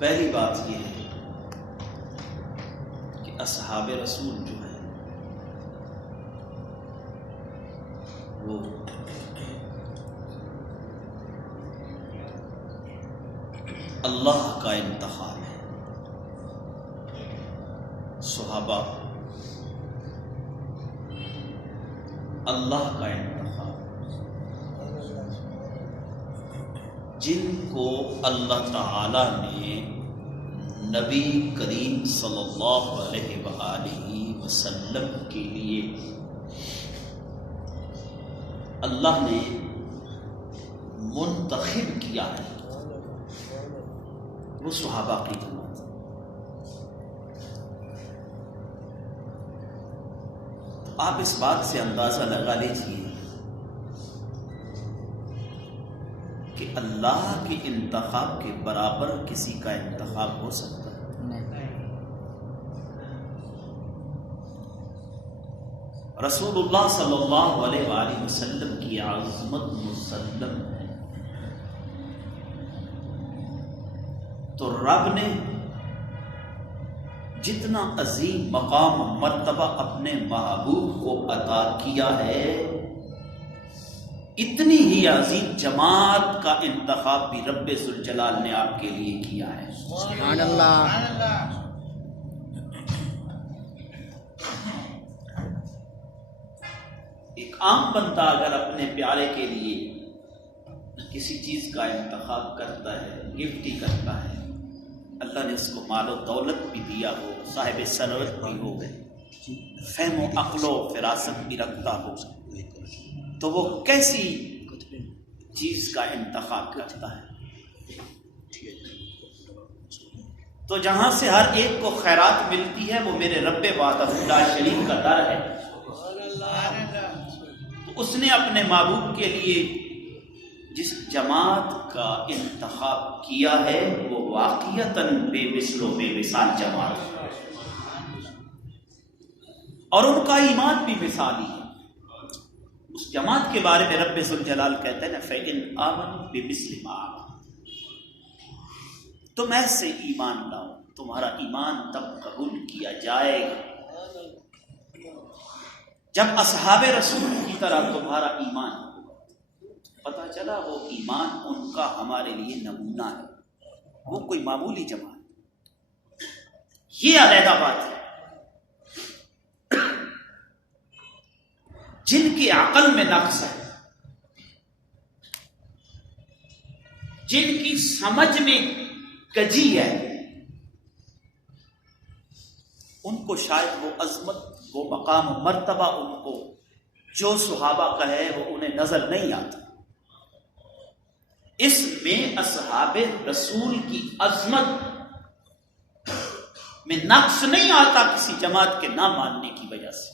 پہلی بات یہ ہے کہ اصحاب رسول جو ہیں وہ اللہ کا انتخاب ہے. صحابہ اللہ کا انتخاب، جن کو اللہ تعالی نے نبی کریم صلی اللہ علیہ وآلہ وسلم کے لیے اللہ نے منتخب کیا ہے، وہ صحابہ کی جماعت. آپ اس بات سے اندازہ لگا لیجیے کہ اللہ کے انتخاب کے برابر کسی کا انتخاب ہو سکتا ہے؟ رسول اللہ صلی اللہ علیہ وآلہ وسلم کی عظمت مسلم ہے، تو رب نے جتنا عظیم مقام و مرتبہ اپنے محبوب کو عطا کیا ہے، اتنی ہی عظیم جماعت کا انتخاب بھی رب ذوالجلال نے آپ کے لیے کیا ہے. سبحان اللہ. ایک عام بندہ اگر اپنے پیارے کے لیے کسی چیز کا انتخاب کرتا ہے، گفٹ ہی کرتا ہے، اللہ نے اس کو مال و دولت بھی دیا ہو، صاحب ثروت بھی ہو، فہم و عقل و فراست بھی رکھتا ہو، تو وہ کیسی چیز کا انتخاب کرتا ہے؟ تو جہاں سے ہر ایک کو خیرات ملتی ہے وہ میرے رب وحدہ لا شریک کا در ہے. تو اس نے اپنے محبوب کے لیے جس جماعت کا انتخاب کیا ہے وہ واقعتاً بے مثل و بے مثال جماعت ہے، اور ان کا ایمان بھی مثالی ہے. اس جماعت کے بارے میں رب ذوالجلال کہتے ہیں فَإِنْ آمَنُوا بِمِثْلِ مَا آمَنُوا، تم ایسے ایمان لاؤ، تمہارا ایمان تب قبول کیا جائے گا جب اصحاب رسول کی طرح تمہارا ایمان ہوگا. پتہ چلا وہ ایمان ان کا ہمارے لیے نمونہ ہے، وہ کوئی معمولی جماعت، یہ علیحدہ بات ہے. جن کی عقل میں نقص ہے، جن کی سمجھ میں کجی ہے، ان کو شاید وہ عظمت، وہ مقام و مرتبہ ان کو جو صحابہ کا ہے وہ انہیں نظر نہیں آتا. اس میں اصحاب رسول کی عظمت میں نقص نہیں آتا کسی جماعت کے نہ ماننے کی وجہ سے،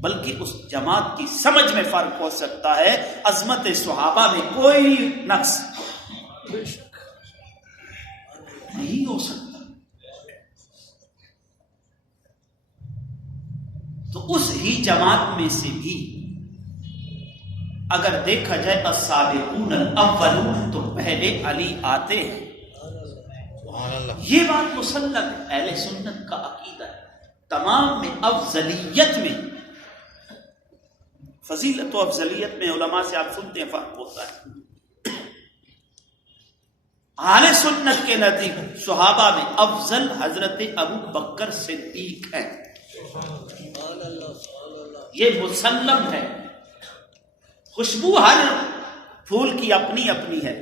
بلکہ اس جماعت کی سمجھ میں فرق ہو سکتا ہے. عظمت صحابہ میں کوئی نقص نہیں ہو سکتا. تو اس ہی جماعت میں سے بھی اگر دیکھا جائے السابقون الاولون تو پہلے علی آتے ہیں. یہ بات مسلم ہے، اہل سنت کا عقیدہ ہے. تمام میں افضلیت میں، فضیلت و افضلیت میں علماء سے آپ سنتے ہیں فرق ہوتا ہے. اہل سنت کے نزدیک صحابہ میں افضل حضرت ابو بکر صدیق ہیں، یہ مسلم ہے. خوشبو ہر پھول کی اپنی اپنی ہے،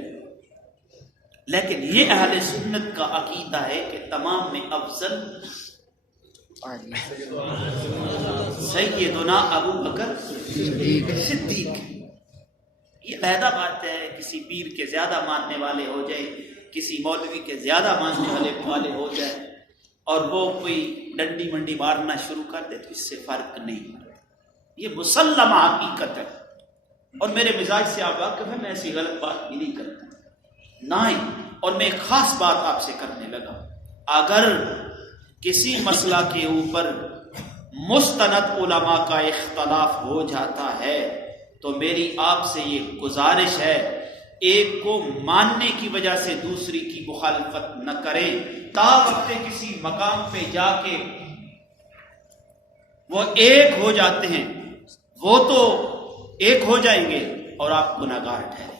لیکن یہ اہل سنت کا عقیدہ ہے کہ تمام میں افضل سیدنا ابو بکر صدیق. یہ علیحدہ بات ہے، کسی پیر کے زیادہ ماننے والے ہو جائے، کسی مولوی کے زیادہ ماننے والے ہو جائے اور وہ کوئی ڈنڈی منڈی مارنا شروع کر دے تو اس سے فرق نہیں پڑتا. یہ مسلمہ حقیقت ہے، اور میرے مزاج سے آپ واقف ہیں، میں ایسی غلط بات بھی نہیں کرتا نہ ہی. اور میں ایک خاص بات آپ سے کرنے لگا، اگر کسی مسئلہ کے اوپر مستند علماء کا اختلاف ہو جاتا ہے تو میری آپ سے یہ گزارش ہے، ایک کو ماننے کی وجہ سے دوسری کی مخالفت نہ کریں، تا وقت کسی مقام پہ جا کے وہ ایک ہو جاتے ہیں، وہ تو ایک ہو جائیں گے اور آپ گناہگار ٹھہریں گے۔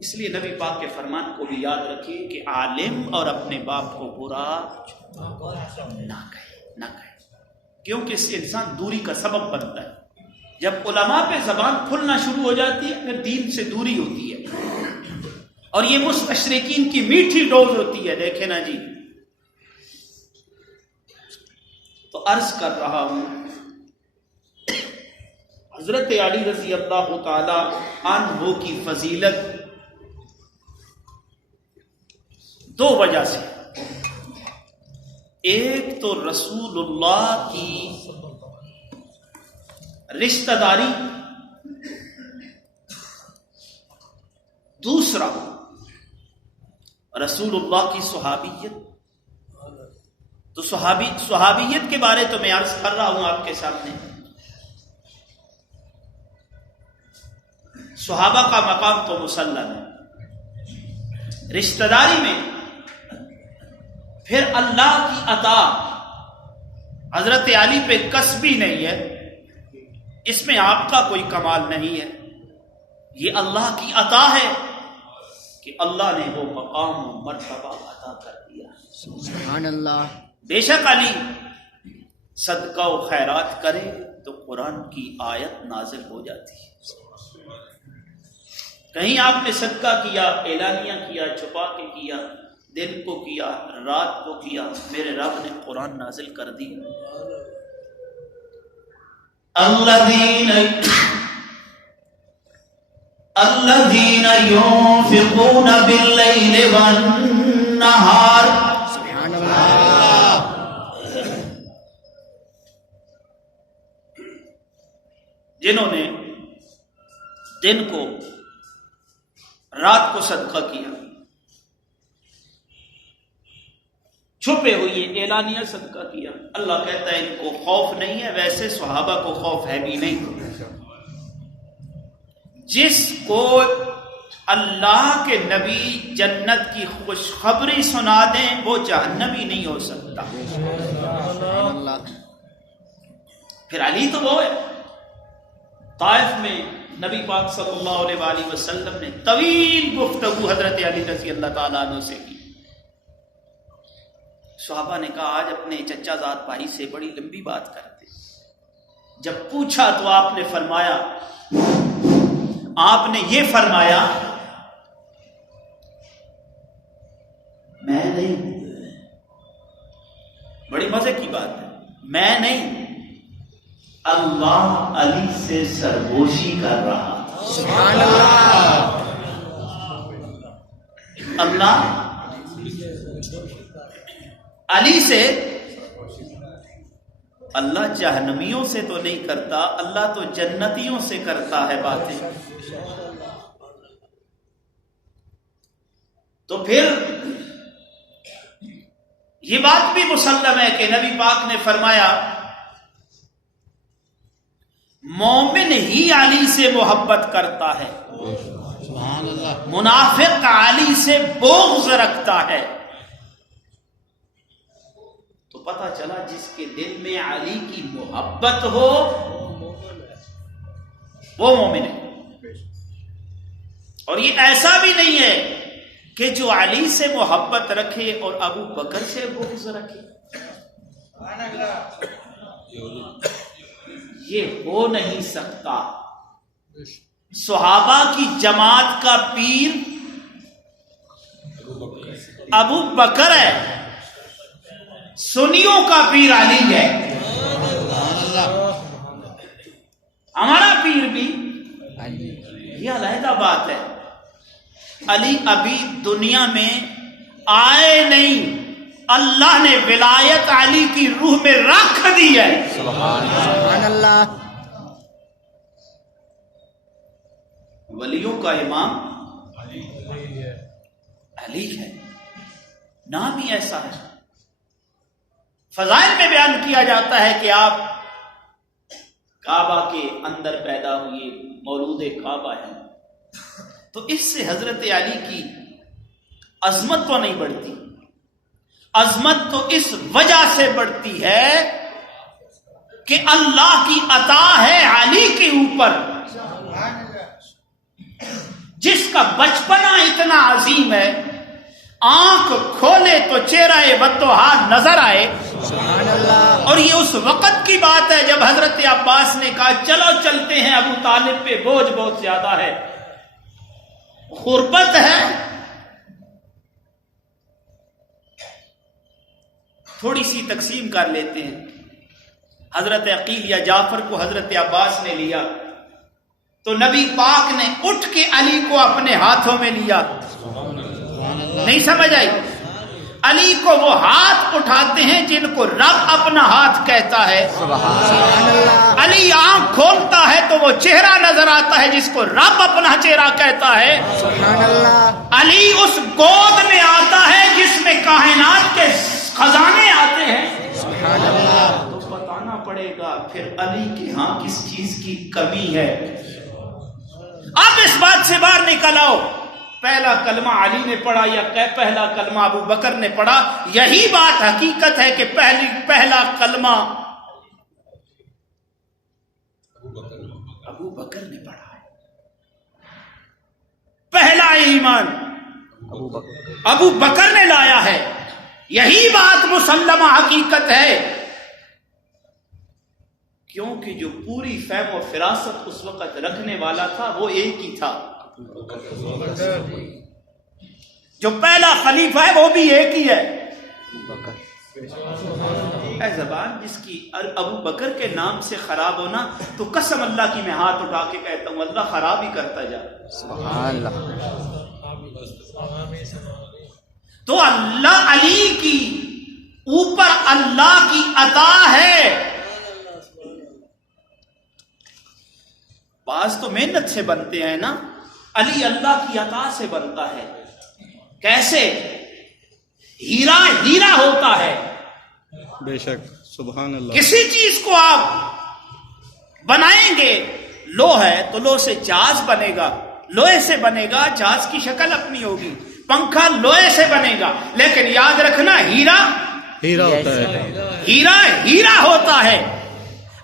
اس لیے نبی پاک کے فرمان کو بھی یاد رکھیے کہ عالم اور اپنے باپ کو برا نہ کہے، کیونکہ اس سے انسان دوری کا سبب بنتا ہے۔ جب علماء پہ زبان کھلنا شروع ہو جاتی ہے پھر دین سے دوری ہوتی ہے، اور یہ مستشرقین کی میٹھی ڈوز ہوتی ہے۔ دیکھیں نا جی، تو عرض کر رہا ہوں، حضرت علی رضی اللہ تعالی عنہ کی فضیلت دو وجہ سے، ایک تو رسول اللہ کی رشتہ داری، دوسرا رسول اللہ کی صحابیت۔ تو صحابیت کے بارے تو میں عرض کر رہا ہوں آپ کے سامنے، صحابہ کا مقام تو مسلم ہے، رشتہ داری میں پھر اللہ کی عطا حضرت علی پہ کسبی نہیں ہے، اس میں آپ کا کوئی کمال نہیں ہے، یہ اللہ کی عطا ہے کہ اللہ نے وہ مقام و مرتبہ عطا کر دیا۔ سبحان اللہ۔ بے شک علی صدقہ و خیرات کرے تو قرآن کی آیت نازل ہو جاتی ہے۔ کہیں آپ نے صدقہ کیا، اعلانیہ کیا، چھپا کے کیا، دن کو کیا، رات کو کیا، میرے رب نے قرآن نازل کر دی۔ الذین ينفقون باللیل والنہار، سبحان اللہ۔ جنہوں نے دن کو رات کو صدقہ کیا، چھپے ہوئے اعلانیہ صدقہ کیا، اللہ کہتا ہے ان کو خوف نہیں ہے، ویسے صحابہ کو خوف ہے بھی نہیں۔ جس کو اللہ کے نبی جنت کی خوشخبری سنا دیں وہ جہنمی نہیں ہو سکتا۔ پھر علی تو وہ ہے، طائف میں نبی پاک صلی اللہ علیہ وآلہ وسلم نے طویل گفتگو حضرت علی رضی اللہ تعالیٰ عنہ سے کی۔ صحابہ نے کہا آج اپنے چچا زاد بھائی سے بڑی لمبی بات کرتے۔ جب پوچھا تو آپ نے یہ فرمایا میں نہیں، بڑی مزے کی بات ہے، میں نہیں، اللہ علی سے سرگوشی کر رہا تھا۔ سبحان اللہ۔ اللہ علی سے، اللہ جہنمیوں سے تو نہیں کرتا، اللہ تو جنتیوں سے کرتا ہے باتیں۔ تو پھر یہ بات بھی مسلم ہے کہ نبی پاک نے فرمایا مومن ہی علی سے محبت کرتا ہے، منافق علی سے بغض رکھتا ہے۔ تو پتہ چلا جس کے دل میں علی کی محبت ہو وہ مومن ہے۔ اور یہ ایسا بھی نہیں ہے کہ جو علی سے محبت رکھے اور ابو بکر سے بغض رکھے، یہ ہو نہیں سکتا۔ صحابہ کی جماعت کا پیر ابو بکر ہے، سنیوں کا پیر علی ہے۔ ہمارا پیر بھی یہ علیحدہ بات ہے۔ علی ابھی دنیا میں آئے نہیں، اللہ نے ولایت علی کی روح میں رکھ دی ہے۔ سبحان اللہ۔ ولیوں کا امام علی ہے، نام ہی ایسا ہے۔ فضائل میں بیان کیا جاتا ہے کہ آپ کعبہ کے اندر پیدا ہوئے، مولود کعبہ ہیں، تو اس سے حضرت علی کی عظمت تو نہیں بڑھتی، عظمت تو اس وجہ سے بڑھتی ہے کہ اللہ کی عطا ہے علی کے اوپر، جس کا بچپنا اتنا عظیم ہے، آنکھ کھولے تو چہرہ وتوہا نظر آئے. اور یہ اس وقت کی بات ہے جب حضرت عباس نے کہا چلو چلتے ہیں، ابو طالب پہ بوجھ بہت زیادہ ہے، غربت ہے، تھوڑی سی تقسیم کر لیتے ہیں. حضرت عقیل یا جعفر کو حضرت عباس نے لیا تو نبی پاک نے اٹھ کے علی کو اپنے ہاتھوں میں لیا. نہیں سمجھ آئی؟ علی کو وہ ہاتھ اٹھاتے ہیں جن کو رب اپنا ہاتھ کہتا ہے. علی آنکھ کھولتا ہے تو وہ چہرہ نظر آتا ہے جس کو رب اپنا چہرہ کہتا ہے. علی اس گود میں آتا ہے جس میں کائنات کے خزانے آتے ہیں. تو بتانا پڑے گا پھر علی کے ہاں کس چیز کی کمی ہے. اب اس بات سے باہر نکل آؤ، پہلا کلمہ علی نے پڑھا یا پہلا کلمہ ابو بکر نے پڑھا؟ یہی بات حقیقت ہے کہ پہلا کلمہ ابو بکر نے پڑھا ہے. پہلا ایمان ابو بکر نے لایا ہے. یہی بات مسلمہ حقیقت ہے، کیونکہ جو پوری فہم و فراست اس وقت رکھنے والا تھا وہ ایک ہی تھا. جو پہلا خلیفہ ہے وہ بھی ایک ہی ہے. اے زبان جس کی ابو بکر کے نام سے خراب ہونا، تو قسم اللہ کی میں ہاتھ اٹھا کے کہتا ہوں اللہ خراب ہی کرتا جا. سبحان اللہ. تو اللہ علی کی اوپر اللہ کی عطا ہے. بعض تو محنت سے بنتے ہیں نا، علی اللہ کی عطا سے بنتا ہے. کیسے؟ ہیرا ہیرا ہوتا ہے. بے شک سبحان اللہ. کسی چیز کو آپ بنائیں گے، لو ہے تو لو سے جہاز بنے گا، لوہے سے بنے گا، جہاز کی شکل اپنی ہوگی. پنکھا لوہے سے بنے گا، لیکن یاد رکھنا ہیرا ہیرا ہوتا ہے. ہیرا ہیرا ہوتا ہے.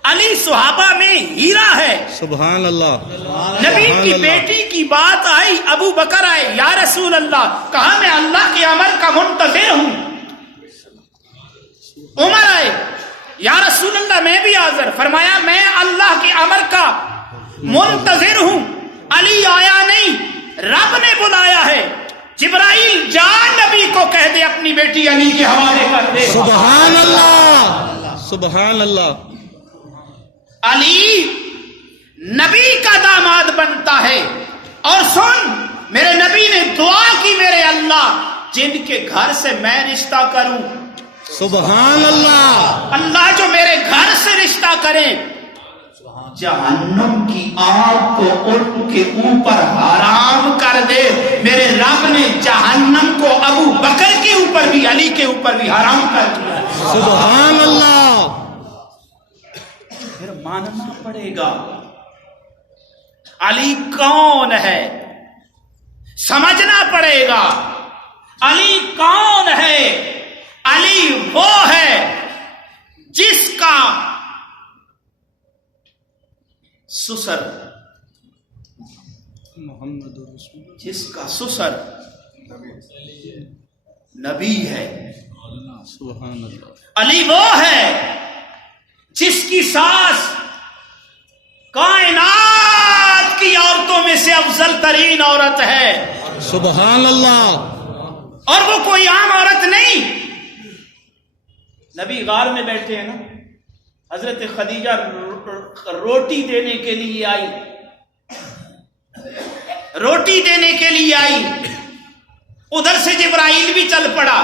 علی صحابہ میں ہیرا ہے. سبحان اللہ. نبی کی بیٹی کی بات آئی، ابو بکر آئے، یا رسول اللہ، کہا میں اللہ کے امر کا منتظر ہوں. عمر آئے، یا رسول اللہ میں بھی حاضر. فرمایا میں اللہ کے امر کا منتظر ہوں. علی آیا نہیں، رب نے بلایا ہے. جبرائیل جا نبی کو کہہ دے اپنی بیٹی علی کے حوالے کر دے. سبحان اللہ. سبحان اللہ. علی نبی کا داماد بنتا ہے. اور سن، میرے نبی نے دعا کی، میرے اللہ جن کے گھر سے میں رشتہ کروں، سبحان اللہ. اللہ جو میرے گھر سے رشتہ کرے، جہنم کی آگ کو ان کے اوپر حرام کر دے. میرے رب نے جہنم کو ابو بکر کے اوپر بھی، علی کے اوپر بھی حرام کر دیا. سبحان اللہ. پھر ماننا پڑے گا علی کون ہے، سمجھنا پڑے گا علی کون ہے. علی وہ ہے جس کا سسر، محمد رسول اللہ. جس کا سسر نبی ہے. سبحان اللہ. علی وہ ہے جس کی ساس کائنات کی عورتوں میں سے افضل ترین عورت ہے. سبحان اللہ. اور وہ کوئی عام عورت نہیں. نبی غار میں بیٹھے ہیں نا، حضرت خدیجہ روٹی دینے کے لیے آئی، روٹی دینے کے لیے آئی. ادھر سے جبرائیل بھی چل پڑا.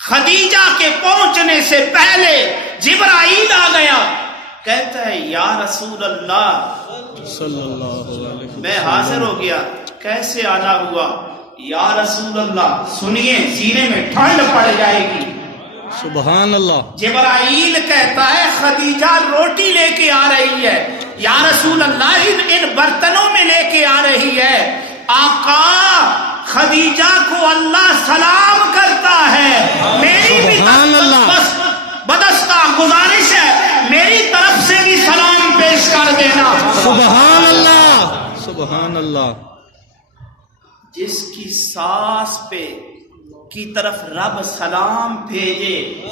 خدیجہ کے پہنچنے سے پہلے جبرائیل آ گیا. کہتا ہے یا رسول اللہ، صلی اللہ علیہ وسلم. میں حاضر ہو گیا. کیسے آنا ہوا؟ یا رسول اللہ سنیے، سینے میں ٹھنڈ پڑ جائے گی. سبحان اللہ. جبرائیل کہتا ہے خدیجہ روٹی لے کے آ رہی ہے. یا رسول اللہ ان برتنوں میں لے کے آ رہی ہے. آقا خدیجہ کو اللہ سلام کرتا ہے، میری بھی سبحان اللہ۔ بدستہ گزارش ہے میری طرف سے بھی سلام پیش کر دینا۔ سبحان اللہ سبحان اللہ۔ جس کی ساس پہ کی طرف رب سلام بھیجے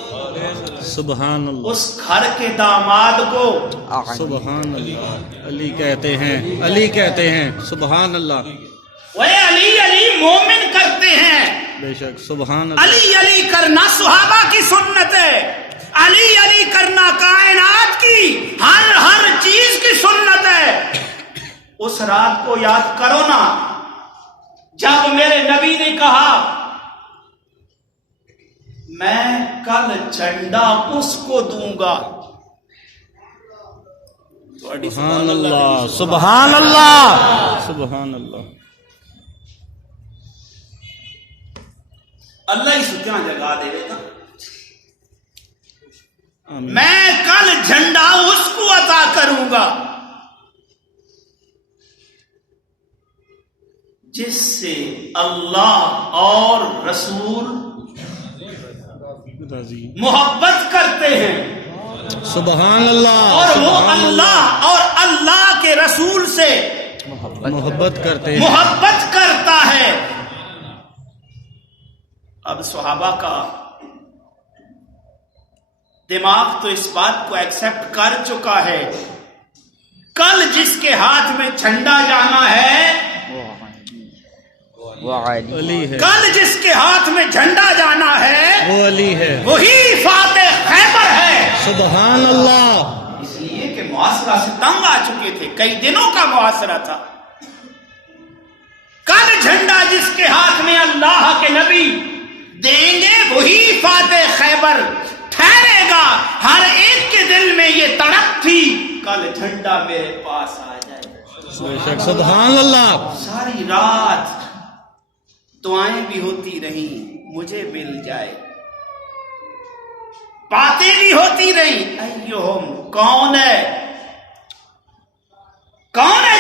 سبحان اللہ اس گھر کے داماد کو سبحان اللہ۔ علی کہتے ہیں، علی کہتے ہیں سبحان اللہ، وہ علی علی مومن کرتے ہیں۔ بے شک سبحان اللہ۔ علی علی کرنا صحابہ کی سنت ہے، علی علی کرنا کائنات کی ہر چیز کی سنت ہے۔ اس رات کو یاد کرو نا جب میرے نبی نے کہا میں کل جھنڈا اس کو دوں گا۔ سبحان اللہ سبحان اللہ سبحان اللہ۔ اللہ ہی ستیاں جگا دے گا۔ آمین۔ میں کل جھنڈا اس کو عطا کروں گا جس سے اللہ اور رسول محبت کرتے ہیں، سبحان اللہ اور وہ سبحان اللہ اور اللہ کے رسول سے محبت کرتے ہیں۔ محبت کرتا ہے۔ اب صحابہ کا دماغ تو اس بات کو ایکسپٹ کر چکا ہے، کل جس کے ہاتھ میں جھنڈا جانا ہے علی ہے، کل جس کے ہاتھ میں جھنڈا جانا ہے وہ علی ہے۔ وہی فاتح خیبر ہے۔ سبحان اللہ۔ اس لیے کہ محاصرہ سے تنگ آ چکے تھے، کئی دنوں کا محاصرہ تھا۔ کل جھنڈا جس کے ہاتھ میں اللہ کے نبی دیں گے وہی فاتح خیبر ٹھہرے گا۔ ہر ایک کے دل میں یہ تڑپ تھی کل جھنڈا میرے پاس آ جائے۔ بے شک سبحان اللہ۔ ساری رات دعائیں بھی ہوتی رہیں مجھے مل جائے، باتیں بھی ہوتی رہیں ایہم کون ہے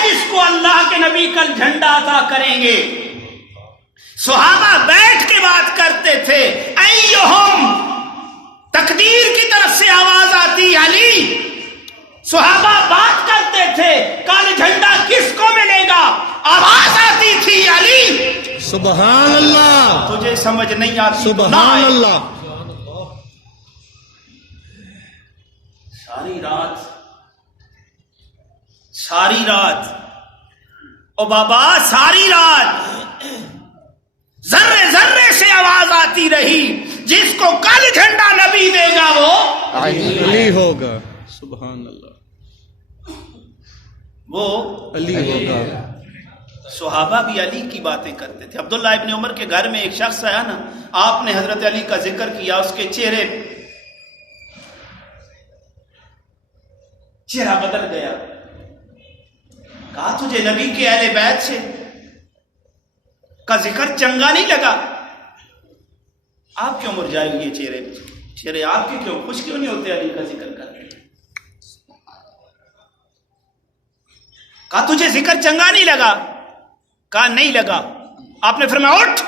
جس کو اللہ کے نبی کل جھنڈا عطا کریں گے۔ صحابہ بیٹھ کے بات کرتے تھے، ایہم تقدیر کی طرف سے آواز آتی علی۔ صحابہ بات کرتے تھے کل جھنڈا کس کو ملے گا، آواز آتی تھی علی۔ سبحان اللہ تجھے سمجھ نہیں آتی تو نہ سبحان آئے۔ اللہ۔ ساری رات او بابا ساری رات ذرے ذرے سے آواز آتی رہی جس کو کل جھنڈا نبی دے گا وہ علی ہوگا۔ سبحان اللہ، وہ علی ہوگا۔ صحابہ بھی علی کی باتیں کرتے تھے۔ عبداللہ ابن عمر کے گھر میں ایک شخص آیا نا، آپ نے حضرت علی کا ذکر کیا، اس کے چہرے چہرہ بدل گیا۔ کہا تجھے نبی کے اہل بیت سے کا ذکر چنگا نہیں لگا؟ آپ کیوں مرجائے ہوئے چہرے آپ کے کیوں خوش کیوں نہیں ہوتے علی کا ذکر کرتے؟ کہا تجھے ذکر چنگا نہیں لگا؟ کہا نہیں لگا۔ آپ نے فرمایا اٹھ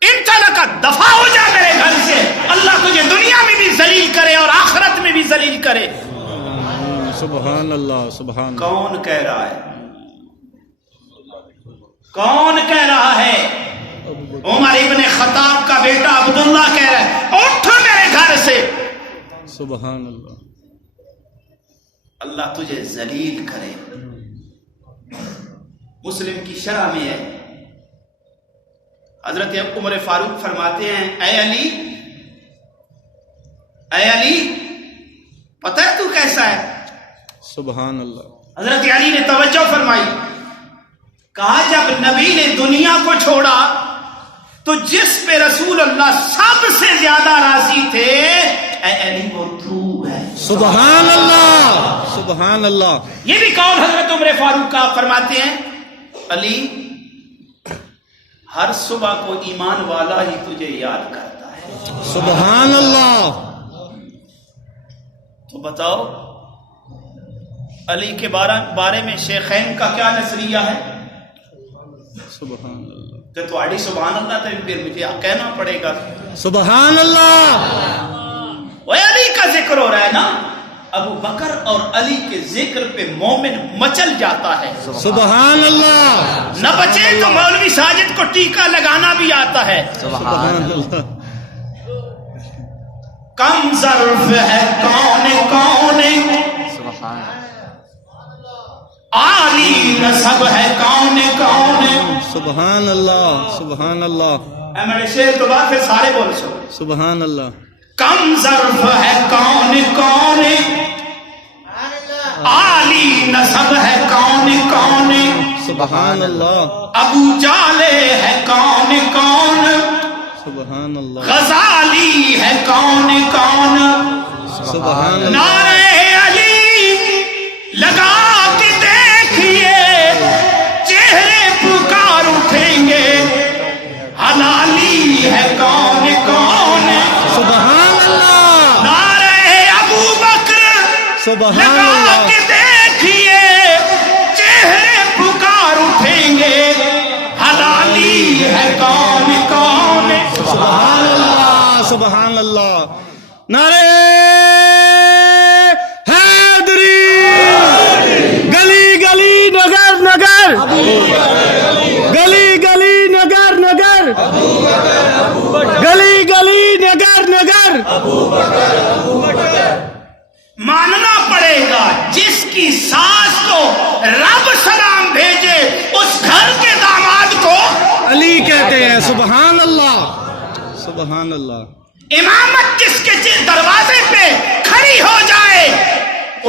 انطلق کا دفع ہو جا میرے گھر سے، اللہ تجھے دنیا میں بھی ذلیل کرے اور آخرت میں بھی ذلیل کرے۔ سبحان اللہ سبحان اللہ۔ کون کہہ رہا ہے؟ کون کہہ رہا ہے؟ عمر ابن خطاب کا بیٹا عبداللہ کہہ رہا ہے اٹھ میرے گھر سے۔ سبحان اللہ۔ اللہ تجھے ذلیل کرے۔ مسلم کی شرح میں ہے، حضرت عمر فاروق فرماتے ہیں اے علی پتہ ہے تو کیسا ہے؟ سبحان اللہ۔ حضرت علی نے توجہ فرمائی، کہا جب نبی نے دنیا کو چھوڑا تو جس پہ رسول اللہ سب سے زیادہ راضی تھے اے علی وہ تو ہے۔ سبحان اللہ سبحان اللہ۔ یہ بھی قول حضرت عمر فاروق کا فرماتے ہیں علی ہر صبح کو ایمان والا ہی تجھے یاد کرتا ہے۔ سبحان اللہ۔ تو بتاؤ علی کے بارے میں شیخین کا کیا نظریہ ہے؟ سبحان اللہ کہ تھوڑی سبحان اللہ تو پھر مجھے کہنا پڑے گا سبحان اللہ وہ علی کا ذکر ہو رہا ہے نا، ابو بکر اور علی کے ذکر پہ مومن مچل جاتا ہے. سبحان اللہ نہ بچے تو مولوی ساجد کو ٹیکا لگانا بھی آتا ہے. سبحان اللہ کم ظرف ہے کون کون، عالی نسب ہے کون کون. سبحان اللہ سبحان اللہ اے میرے شیر تو بات پھر سارے بول سو. سبحان اللہ کم ظرف ہے کون کون، عالی نسب ہے کون کون. سبحان اللہ ابو جالے ہے کون کون، سبحان اللہ غزالی ہے کون کون. سبحان اللہ نعرہ علی لگا کے دیکھیے، چہرے پکار اٹھیں گے، حلالی ہے کون کون. سبحان اللہ نعرہ ابو بکر سبحان لگا اللہ کے دیکھیے، چہرے پکار اٹھیں گے، حلالی ہے کون کون. سبحان اللہ سبحان اللہ نعرے حیدری گلی گلی نگر نگر گلی گلی نگر نگر گلی گلی نگر نگر. ماننا پڑے گا جس کی ساس کو رب سلام بھیجے اس گھر کے داماد کو علی کہتے ہیں. سبحان اللہ سبحان اللہ امامت جس کے دروازے پہ کھڑی ہو جائے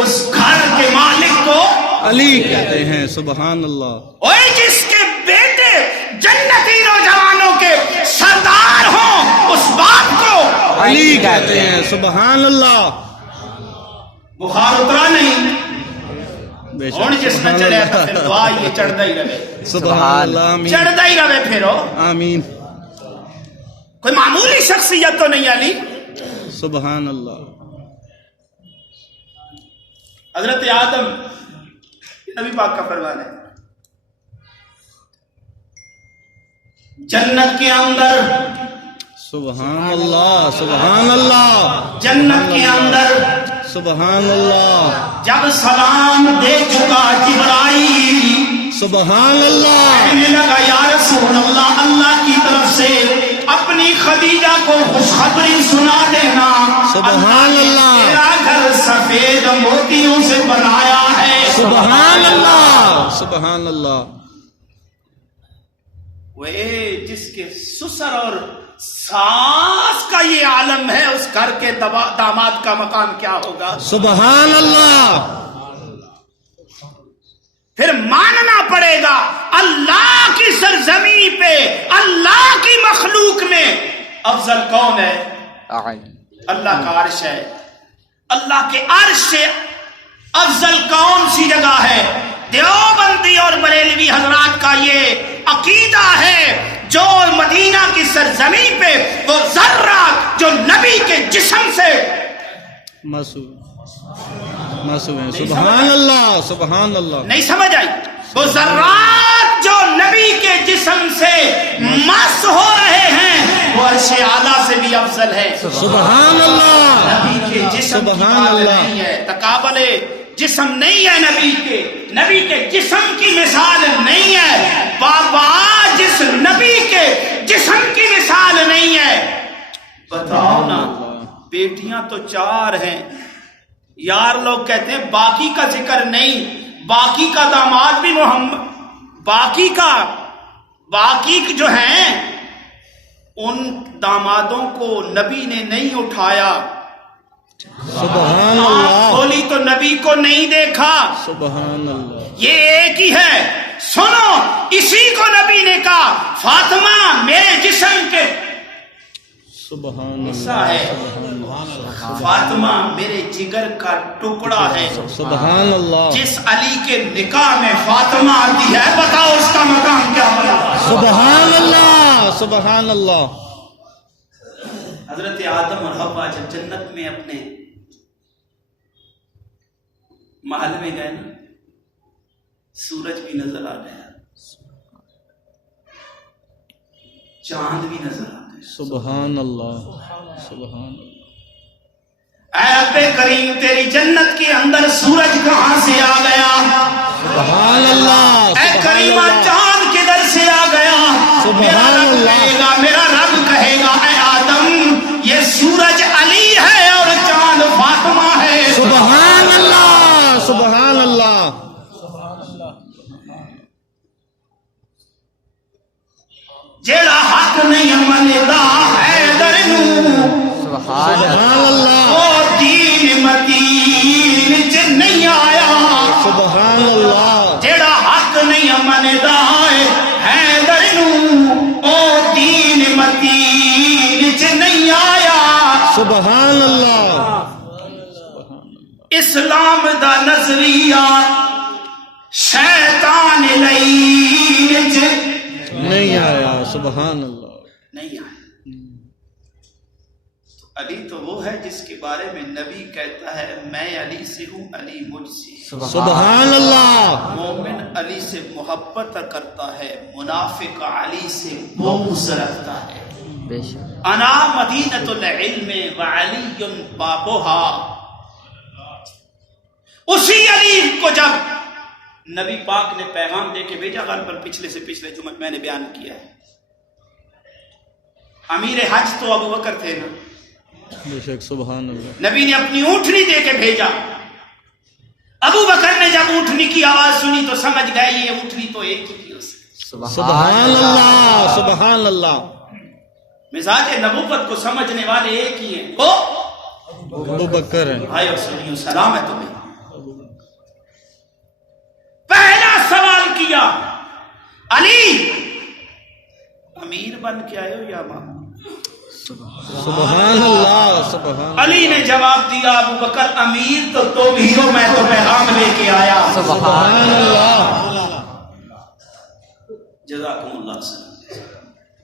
اس گھر کے مالک کو علی کہتے ہیں. سبحان اللہ اور جس کے بیٹے جنتی نوجوانوں کے سردار ہوں اس باپ کو علی کہتے ہیں. سبحان اللہ بخار اترا نہیں بے شک. اور جس میں سبحان چلے اللہ. تو پھر دعا یہ چڑھتا ہی رہے، سبحان اللہ آمین چڑھتا ہی رہے. پھر آمین. کوئی معمولی شخصیت تو نہیں علی. سبحان اللہ حضرت آدم نبی پاک کا فرمان ہے، جنت کے اندر سبحان اللہ سبحان اللہ جنت کے اندر سبحان اللہ جب سلام دے چکا جبرائیل سبحان اللہ کہنے لگا یا رسول اللہ، اللہ کی طرف سے اپنی خدیجہ کو خوشخبری سنا دینا، سبحان اللہ. تیرا گھر سفید موتیوں سے بنایا ہے. سبحان اللہ سبحان اللہ. وہ جس کے سسر اور ساس کا یہ عالم ہے اس گھر کے داماد کا مقام کیا ہوگا. سبحان اللہ پھر ماننا پڑے گا اللہ کی سرزمین پہ اللہ کی مخلوق میں افضل کون ہے؟ اللہ کا عرش ہے. اللہ کے عرش سے افضل کون سی جگہ ہے؟ دیوبندی اور بریلوی حضرات کا یہ عقیدہ ہے جو مدینہ کی سرزمین پہ وہ ذرات جو نبی کے جسم سے معصوم ہیں. سبحان اللہ سبحان اللہ. نہیں سمجھ آئی؟ وہ ذرات جو نبی کے جسم سے مس ہو رہے ہیں وہ عرش اعلیٰ سے بھی افضل ہے. سبحان اللہ نبی کے جسم کی سبحان بات اللہ. نہیں ہے، تقابل جسم نہیں ہے نبی کے جسم کی مثال نہیں ہے. بابا جس نبی کے جسم کی مثال نہیں ہے. بتاؤ نا، بیٹیاں تو 4 ہیں یار. لوگ کہتے ہیں باقی کا ذکر نہیں، باقی کا داماد بھی محمد، باقی جو ہیں ان دامادوں کو نبی نے نہیں اٹھایا. سبحان آنکھ اللہ کھولی تو نبی کو نہیں دیکھا. سبحان اللہ. یہ ایک ہی ہے. سنو، اسی کو نبی نے کہا فاطمہ میرے جسم کے سبحان حصہ اللہ ہے، فاطمہ میرے جگر کا ٹکڑا ہے. سبحان اللہ جس علی کے نکاح میں فاطمہ آتی ہے بتاؤ اس کا مقام کیا بنا. سبحان اللہ سبحان اللہ. حضرت آدم اور حوا جب جنت میں اپنے محل میں گئے نا، سورج بھی نظر آ گیا، چاند بھی نظر آتے ہیں. سبحان اللہ سبحان اللہ. اے رب کریم تیری جنت کے اندر سورج کہاں سے آ گیا؟ سبحان اللہ. اے کریمہ چاند کدھر سے آ گیا؟ میرا رب کہے گا، میرا رب کہے گا اے آدم یہ سورج علی ہے اور چاند فاطمہ ہے. سبحان اللہ سبحان اللہ. جیڑا حق نہیں مندا حیدر نو سبحان اللہ. او دین مدین چ نہیں آیا. سبحان اللہ. جیڑا حق نہیں مندا حیدر نو او دین مدین چ نہیں آیا. سبحان اللہ. اسلام دا نظریہ شیطان لین چ نہیں آیا. سبحان اللہ. نہیں آیا. علی تو وہ ہے جس کے بارے میں نبی کہتا ہے میں علی سے ہوں، علی مجھ سے. سبحان اللہ. مومن علی سے محبت کرتا ہے، منافق علی سے بغض رکھتا ہے. بے شک. انا مدینۃ العلم وعلی بابها. اسی علی کو جب نبی پاک نے پیغام دے کے بھیجا، غالباً پچھلے سے پچھلے جمعہ میں نے بیان کیا ہے، امیر حج تو ابو بکر تھے نا. بے شک. سبحان اللہ. نبی نے اپنی اونٹنی دے کے بھیجا. ابو بکر نے جب اونٹنی کی آواز سنی تو سمجھ گئے یہ اونٹنی تو ایک ہی ہو سکتی. سبحان اللہ سبحان اللہ. مزاج نبوت کو سمجھنے والے ایک ہی ہیں، وہ ابو بکر ہے. بھائی اور سنیو سلام ہے تمہیں. پہلا سوال کیا علی امیر بن کے آئے ہو یا ماں؟ سبحان اللہ سبحان. علی نے جواب دیا ابو بکر امیر تو تم ہی ہو، میں تو پیغام لے کے آیا. سبحان اللہ. جزاکم اللہ خیر.